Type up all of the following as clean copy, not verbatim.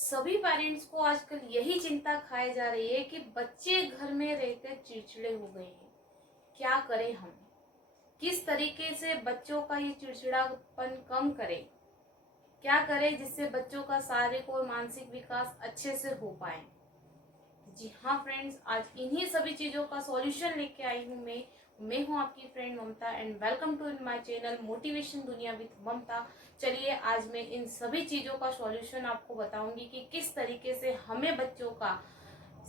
सभी पेरेंट्स को आजकल यही चिंता खाई जा रही है कि बच्चे घर में रहकर चिड़चिड़े हो गए हैं। क्या करें हम? किस तरीके से बच्चों का ये चिड़चिड़ापन कम करें? क्या करें जिससे बच्चों का शारीरिक और मानसिक विकास अच्छे से हो पाए? जी हाँ फ्रेंड्स, आज इन्हीं सभी चीजों का सॉल्यूशन लेके आई हूँ मैं हूँ आपकी friend Mamta and welcome to in my channel motivation Duniya with Mamta. चलिए आज मैं इन सभी चीजों का सॉल्यूशन आपको बताऊंगी कि किस तरीके से हमें बच्चों का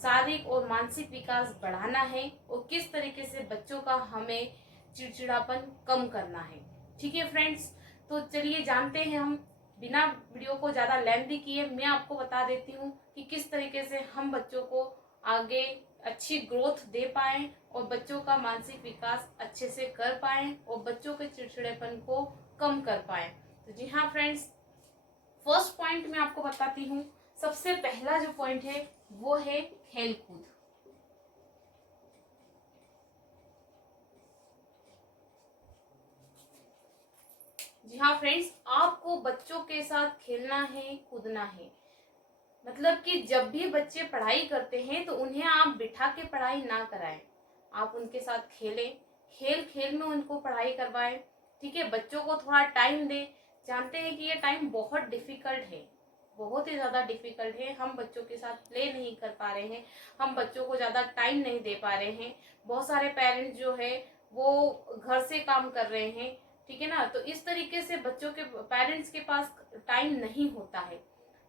शारीरिक और मानसिक विकास बढ़ाना है और किस तरीके से बच्चों का हमें चिड़चिड़ापन कम करना है। ठीक है फ्रेंड्स, तो चलिए जानते हैं हम। बिना वीडियो को ज्यादा लेंथी किए मैं आपको बता देती हूँ कि किस तरीके से हम बच्चों को आगे अच्छी ग्रोथ दे पाए और बच्चों का मानसिक विकास अच्छे से कर पाए और बच्चों के चिड़चिड़ेपन को कम कर पाए। तो जी हाँ फ्रेंड्स, फर्स्ट पॉइंट मैं आपको बताती हूँ। सबसे पहला जो पॉइंट है वो है खेल कूद। जी हाँ फ्रेंड्स, आपको बच्चों के साथ खेलना है, कूदना है। मतलब कि जब भी बच्चे पढ़ाई करते हैं तो उन्हें आप बिठा के पढ़ाई ना कराएं, आप उनके साथ खेलें, खेल खेल में उनको पढ़ाई करवाएं। ठीक है, बच्चों को थोड़ा टाइम दें। जानते हैं कि ये टाइम बहुत डिफिकल्ट है, बहुत ही ज्यादा डिफिकल्ट है। हम बच्चों के साथ प्ले नहीं कर पा रहे हैं, हम बच्चों को ज्यादा टाइम नहीं दे पा रहे हैं। बहुत सारे पेरेंट्स जो है वो घर से काम कर रहे हैं। ठीक है ना, तो इस तरीके से बच्चों के पेरेंट्स के पास टाइम नहीं होता है।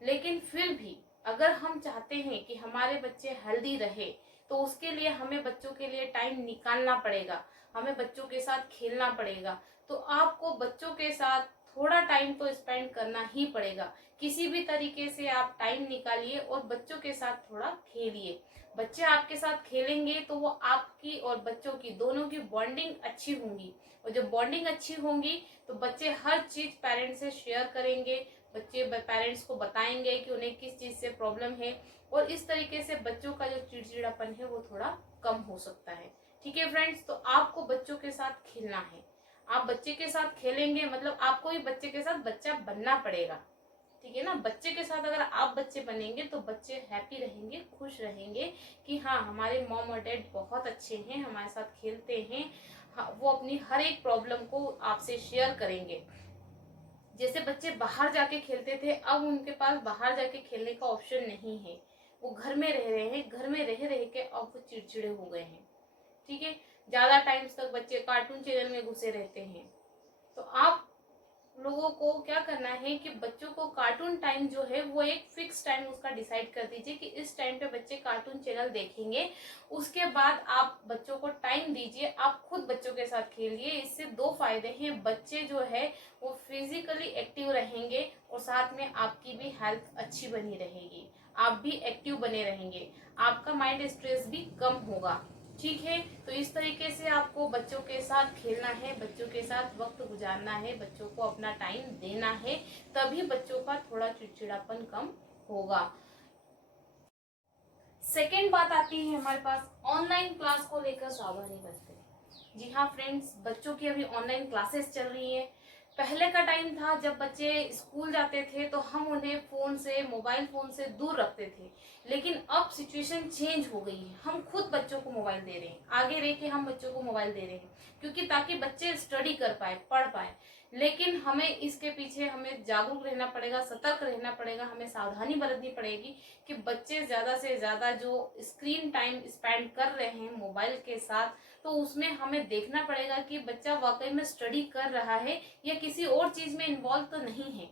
लेकिन फिर भी अगर हम चाहते हैं कि हमारे बच्चे हेल्दी रहे तो उसके लिए हमें बच्चों के लिए टाइम निकालना पड़ेगा, हमें बच्चों के साथ खेलना पड़ेगा। तो आपको बच्चों के साथ थोड़ा टाइम तो स्पेंड करना ही पड़ेगा। किसी भी तरीके से आप टाइम निकालिए और बच्चों के साथ थोड़ा खेलिए। बच्चे आपके साथ खेलेंगे तो वो आपकी और बच्चों की दोनों की बॉन्डिंग अच्छी होंगी, और जब बॉन्डिंग अच्छी होंगी तो बच्चे हर चीज पेरेंट्स से शेयर करेंगे, बच्चे पेरेंट्स को बताएंगे कि उन्हें किस चीज से प्रॉब्लम है, और इस तरीके से बच्चों का जो चिड़चिड़ापन है वो थोड़ा कम हो सकता है। ठीक है फ्रेंड्स, तो आपको बच्चों के साथ खेलना है। आप बच्चे के साथ खेलेंगे मतलब आपको ही बच्चे के साथ बच्चा बनना पड़ेगा। ठीक है ना, बच्चे के साथ अगर आप बच्चे बनेंगे तो बच्चे हैप्पी रहेंगे, खुश रहेंगे कि हाँ हमारे मॉम और डैड बहुत अच्छे हैं, हमारे साथ खेलते हैं। हाँ, वो अपनी हर एक प्रॉब्लम को आपसे शेयर करेंगे। जैसे बच्चे बाहर जाके खेलते थे, अब उनके पास बाहर जाके खेलने का ऑप्शन नहीं है। वो घर में रह रहे हैं, घर में रह रहे के अब वो चिड़चिड़े हो गए हैं। ठीक है, ज्यादा टाइम तक बच्चे कार्टून चैनल में घुसे रहते हैं। तो आप लोगों को क्या करना है कि बच्चों को कार्टून टाइम जो है वो एक फिक्स टाइम उसका डिसाइड कर दीजिए कि इस टाइम पे बच्चे कार्टून चैनल देखेंगे। उसके बाद आप बच्चों को टाइम दीजिए, आप खुद बच्चों के साथ खेलिए। इससे दो फायदे हैं, बच्चे जो है वो फिजिकली एक्टिव रहेंगे और साथ में आपकी भी हेल्थ अच्छी बनी रहेगी, आप भी एक्टिव बने रहेंगे, आपका माइंड स्ट्रेस भी कम होगा। ठीक है, तो इस तरीके से आपको बच्चों के साथ खेलना है, बच्चों के साथ वक्त गुजारना है, बच्चों को अपना टाइम देना है, तभी बच्चों का थोड़ा चिड़चिड़ापन कम होगा। सेकेंड बात आती है हमारे पास ऑनलाइन क्लास को लेकर सावधानी बरतें। जी हाँ फ्रेंड्स, बच्चों की अभी ऑनलाइन क्लासेस चल रही है। पहले का टाइम था जब बच्चे स्कूल जाते थे तो हम उन्हें फोन से, मोबाइल फोन से दूर रखते थे। लेकिन अब सिचुएशन चेंज हो गई है, हम खुद बच्चों को मोबाइल दे रहे हैं, आगे रह के हम बच्चों को मोबाइल दे रहे हैं, क्योंकि ताकि बच्चे स्टडी कर पाए, पढ़ पाए। लेकिन हमें इसके पीछे हमें जागरूक रहना पड़ेगा, सतर्क रहना पड़ेगा, हमें सावधानी बरतनी पड़ेगी कि बच्चे ज्यादा से ज्यादा जो स्क्रीन टाइम स्पेंड कर रहे हैं मोबाइल के साथ, तो उसमें हमें देखना पड़ेगा कि बच्चा वाकई में स्टडी कर रहा है या किसी और चीज में इन्वॉल्व तो नहीं है।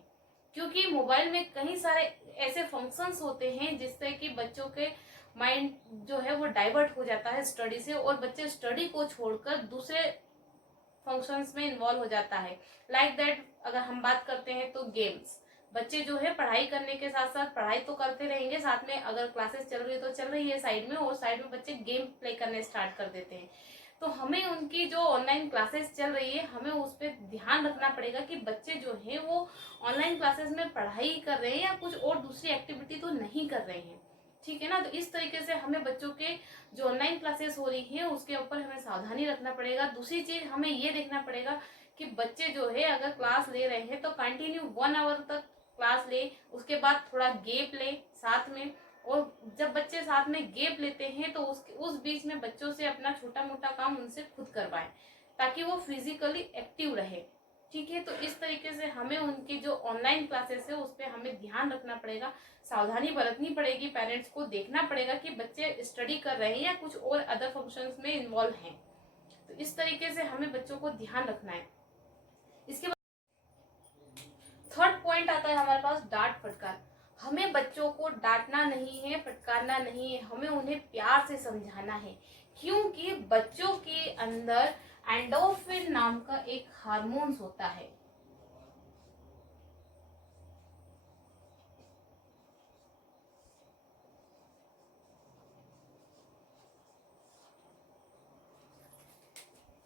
क्योंकि मोबाइल में कई सारे ऐसे फंक्शंस होते हैं जिससे कि बच्चों के माइंड जो है वो डाइवर्ट हो जाता है स्टडी से, और बच्चे स्टडी को छोड़कर दूसरे फंक्शंस में इन्वॉल्व हो जाता है। लाइक दैट अगर हम बात करते हैं तो गेम्स, बच्चे जो है पढ़ाई करने के साथ साथ पढ़ाई तो करते रहेंगे, साथ में अगर क्लासेस चल रही है तो चल रही है साइड में, और साइड में बच्चे गेम प्ले करने स्टार्ट कर देते हैं। तो हमें उनकी जो ऑनलाइन क्लासेस चल रही है हमें उस पर ध्यान रखना पड़ेगा कि बच्चे जो है वो ऑनलाइन क्लासेस में पढ़ाई कर रहे हैं या कुछ और दूसरी एक्टिविटी तो नहीं कर रहे हैं। ठीक है ना, तो इस तरीके से हमें बच्चों के जो ऑनलाइन क्लासेस हो रही है उसके ऊपर हमें सावधानी रखना पड़ेगा। दूसरी चीज हमें ये देखना पड़ेगा कि बच्चे जो है अगर क्लास ले रहे हैं तो कंटिन्यू 1 आवर तक क्लास ले, उसके बाद थोड़ा गेप ले साथ में। और जब बच्चे साथ में गेप लेते हैं तो उस बीच में बच्चों से अपना छोटा मोटा काम उनसे खुद करवाएं, ताकि वो फिजिकली एक्टिव रहे। ठीक है, तो इस तरीके से हमें उनकी जो ऑनलाइन क्लासेस है उस पर हमें ध्यान रखना पड़ेगा, सावधानी बरतनी पड़ेगी, पेरेंट्स को देखना पड़ेगा कि बच्चे स्टडी कर रहे हैं या कुछ और अदर फंक्शंस में इन्वॉल्व हैं। तो इस तरीके से हमें बच्चों को ध्यान रखना है। इसके बाद थर्ड पॉइंट आता है हमारे पास, डांट फटकार। हमें बच्चों को डांटना नहीं है, फटकारना नहीं है, हमें उन्हें प्यार से समझाना है, क्योंकि बच्चों के अंदर एंडोर्फिन नाम का एक हार्मोन्स होता है।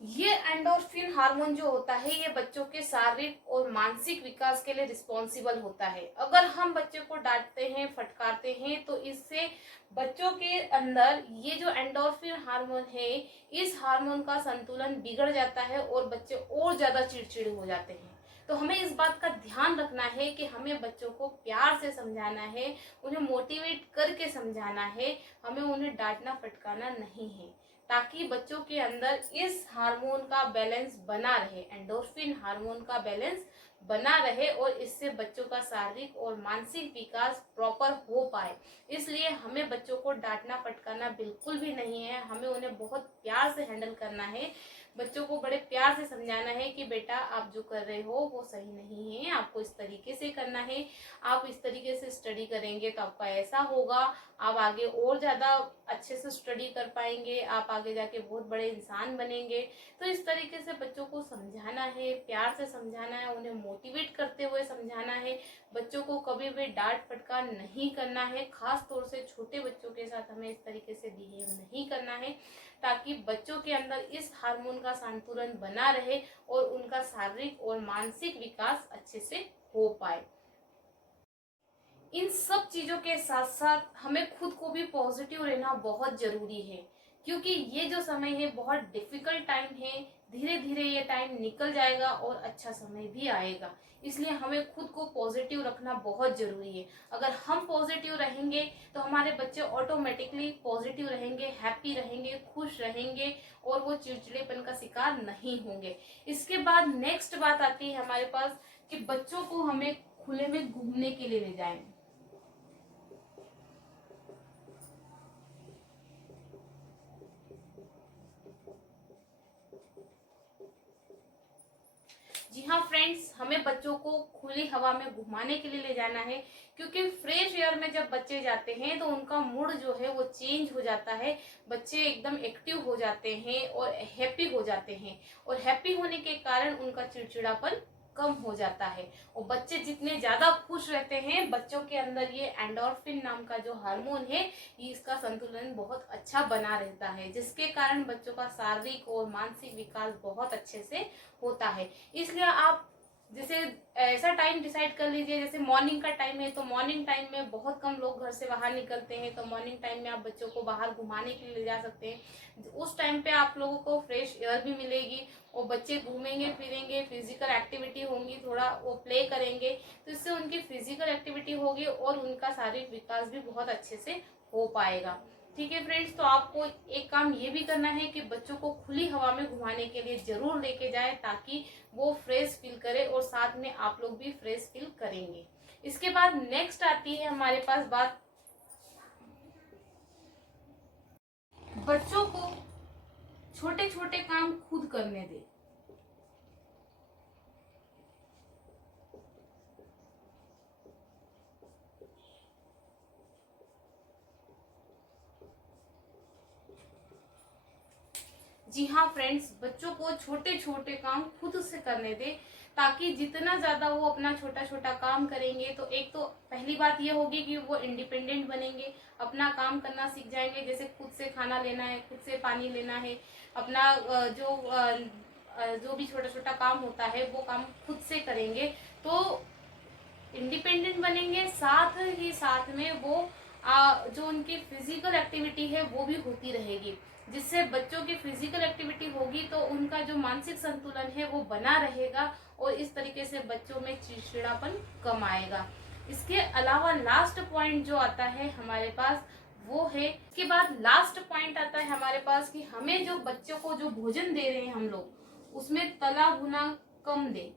ये एंडोर्फिन हार्मोन जो होता है ये बच्चों के शारीरिक और मानसिक विकास के लिए रिस्पॉन्सिबल होता है। अगर हम बच्चे को डांटते हैं, फटकारते हैं, तो इससे बच्चों के अंदर ये जो एंडोर्फिन हार्मोन है, इस हार्मोन का संतुलन बिगड़ जाता है और बच्चे और ज्यादा चिड़चिड़े हो जाते हैं। तो हमें इस बात का ध्यान रखना है कि हमें बच्चों को प्यार से समझाना है, उन्हें मोटिवेट करके समझाना है, हमें उन्हें डांटना फटकारना नहीं है, ताकि बच्चों के अंदर इस हार्मोन का बैलेंस बना रहे, एंडोर्फिन हार्मोन का बैलेंस बना रहे, और इससे बच्चों का शारीरिक और मानसिक विकास प्रॉपर हो पाए। इसलिए हमें बच्चों को डांटना फटकारना बिल्कुल भी नहीं है, हमें उन्हें बहुत प्यार से हैंडल करना है, बच्चों को बड़े प्यार से समझाना है कि बेटा आप जो कर रहे हो वो सही नहीं है, आपको इस तरीके से करना है, आप इस तरीके से स्टडी करेंगे तो आपका ऐसा होगा, आप आगे और ज़्यादा अच्छे से स्टडी कर पाएंगे, आप आगे जाके बहुत बड़े इंसान बनेंगे। तो इस तरीके से बच्चों को समझाना है, प्यार से समझाना है, उन्हें मोटिवेट करते हुए समझाना है। बच्चों को कभी भी डांट फटकार नहीं करना है, खास तौर से छोटे बच्चों के साथ हमें इस तरीके से बिहेव नहीं करना है, ताकि बच्चों के अंदर इस हार्मोन का संतुलन बना रहे और उनका शारीरिक और मानसिक विकास अच्छे से हो पाए। इन सब चीजों के साथ साथ हमें खुद को भी पॉजिटिव रहना बहुत जरूरी है, क्योंकि ये जो समय है बहुत डिफिकल्ट टाइम है, धीरे धीरे ये टाइम निकल जाएगा और अच्छा समय भी आएगा। इसलिए हमें खुद को पॉजिटिव रखना बहुत जरूरी है। अगर हम पॉजिटिव रहेंगे तो हमारे बच्चे ऑटोमेटिकली पॉजिटिव रहेंगे, हैप्पी रहेंगे, खुश रहेंगे, और वो चिड़चिड़ेपन का शिकार नहीं होंगे। इसके बाद नेक्स्ट बात आती है हमारे पास कि बच्चों को हमें खुले में घूमने के लिए ले जाएं। जी हाँ फ्रेंड्स, हमें बच्चों को खुली हवा में घुमाने के लिए ले जाना है, क्योंकि फ्रेश एयर में जब बच्चे जाते हैं तो उनका मूड जो है वो चेंज हो जाता है, बच्चे एकदम एक्टिव हो जाते हैं और हैप्पी हो जाते हैं, और हैप्पी होने के कारण उनका चिड़चिड़ापन कम हो जाता है। और बच्चे जितने ज्यादा खुश रहते हैं, बच्चों के अंदर ये एंडोर्फिन नाम का जो हार्मोन है, इसका संतुलन बहुत अच्छा बना रहता है, जिसके कारण बच्चों का शारीरिक और मानसिक विकास बहुत अच्छे से होता है। इसलिए आप जैसे ऐसा टाइम डिसाइड कर लीजिए, जैसे मॉर्निंग का टाइम है तो मॉर्निंग टाइम में बहुत कम लोग घर से बाहर निकलते हैं, तो मॉर्निंग टाइम में आप बच्चों को बाहर घुमाने के लिए ले जा सकते हैं। उस टाइम पे आप लोगों को फ्रेश एयर भी मिलेगी और बच्चे घूमेंगे फिरेंगे, फिजिकल एक्टिविटी होंगी, थोड़ा वो प्ले करेंगे, तो इससे उनकी फिजिकल एक्टिविटी होगी और उनका शारीरिक विकास भी बहुत अच्छे से हो पाएगा। ठीक है फ्रेंड्स, तो आपको एक काम ये भी करना है कि बच्चों को खुली हवा में घुमाने के लिए जरूर लेके जाए, ताकि वो फ्रेश फील करे और साथ में आप लोग भी फ्रेश फील करेंगे। इसके बाद नेक्स्ट आती है हमारे पास बात, बच्चों को छोटे छोटे काम खुद करने दें। जी हाँ फ्रेंड्स, बच्चों को छोटे छोटे काम खुद से करने दें, ताकि जितना ज्यादा वो अपना छोटा छोटा काम करेंगे तो एक तो पहली बात ये होगी कि वो इंडिपेंडेंट बनेंगे, अपना काम करना सीख जाएंगे, जैसे खुद से खाना लेना है, खुद से पानी लेना है, अपना जो भी छोटा छोटा काम होता है वो काम खुद से करेंगे, तो इंडिपेंडेंट बनेंगे। साथ ही साथ में वो जो उनकी फिजिकल एक्टिविटी है वो भी होती रहेगी, जिससे बच्चों की फिजिकल एक्टिविटी होगी तो उनका जो मानसिक संतुलन है वो बना रहेगा, और इस तरीके से बच्चों में चिड़चिड़ापन कम आएगा। इसके अलावा लास्ट पॉइंट जो आता है हमारे पास वो है, इसके बाद लास्ट पॉइंट आता है हमारे पास कि हमें जो बच्चों को जो भोजन दे रहे हैं हम लोग, उसमें तला भुना कम दें।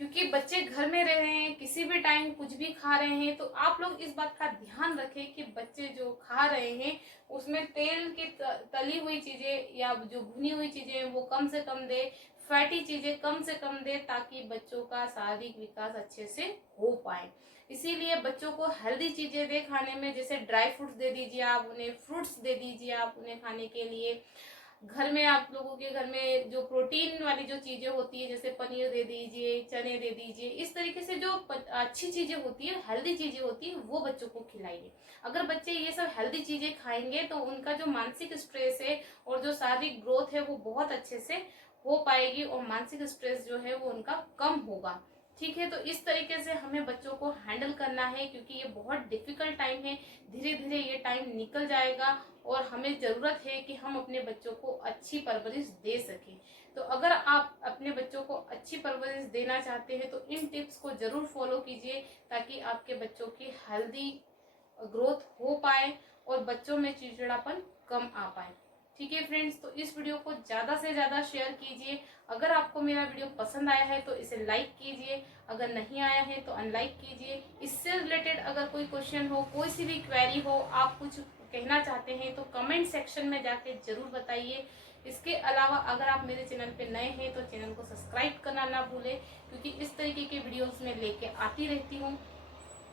क्योंकि बच्चे घर में रह रहे हैं, किसी भी टाइम कुछ भी खा रहे हैं, तो आप लोग इस बात का ध्यान रखें कि बच्चे जो खा रहे हैं उसमें तेल की तली हुई चीजें या जो भुनी हुई चीजें वो कम से कम दे, फैटी चीजें कम से कम दे, ताकि बच्चों का शारीरिक विकास अच्छे से हो पाए। इसीलिए बच्चों को हेल्दी चीजें दे खाने में, जैसे ड्राई फ्रूट्स दे दीजिए आप उन्हें, फ्रूट्स दे दीजिए आप उन्हें खाने के लिए। घर में आप लोगों के घर में जो प्रोटीन वाली जो चीजें होती है, जैसे पनीर दे दीजिए, चने दे दीजिए, इस तरीके से जो अच्छी चीजें होती है, हेल्दी चीजें होती है, वो बच्चों को खिलाइए। अगर बच्चे ये सब हेल्दी चीजें खाएंगे तो उनका जो मानसिक स्ट्रेस है और जो शारीरिक ग्रोथ है वो बहुत अच्छे से हो पाएगी और मानसिक स्ट्रेस जो है वो उनका कम होगा। ठीक है, तो इस तरीके से हमें बच्चों को हैंडल करना है, क्योंकि ये बहुत डिफिकल्ट टाइम है। धीरे धीरे ये टाइम निकल जाएगा और हमें जरूरत है कि हम अपने बच्चों को अच्छी परवरिश दे सकें। तो अगर आप अपने बच्चों को अच्छी परवरिश देना चाहते हैं तो इन टिप्स को जरूर फॉलो कीजिए, ताकि आपके बच्चों की हेल्दी ग्रोथ हो पाए और बच्चों में चिड़चिड़ापन कम आ पाए। ठीक है फ्रेंड्स, तो इस वीडियो को ज़्यादा से ज़्यादा शेयर कीजिए। अगर आपको मेरा वीडियो पसंद आया है तो इसे लाइक कीजिए, अगर नहीं आया है तो अनलाइक कीजिए। इससे रिलेटेड अगर कोई क्वेश्चन हो, कोई सी भी क्वेरी हो, आप कुछ कहना चाहते हैं तो कमेंट सेक्शन में जाके जरूर बताइए। इसके अलावा अगर आप मेरे चैनल पे नए हैं तो चैनल को सब्सक्राइब करना ना भूलें, क्योंकि इस तरीके के वीडियोस में लेके आती रहती हूँ।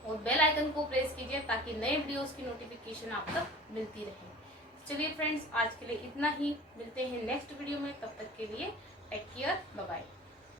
और बेल आइकन को प्रेस कीजिए ताकि नए वीडियोस की नोटिफिकेशन आप तक मिलती रहे। चलिए फ्रेंड्स, आज के लिए इतना ही, मिलते हैं नेक्स्ट वीडियो में, तब तक के लिए टेक केयर, बाय बाय।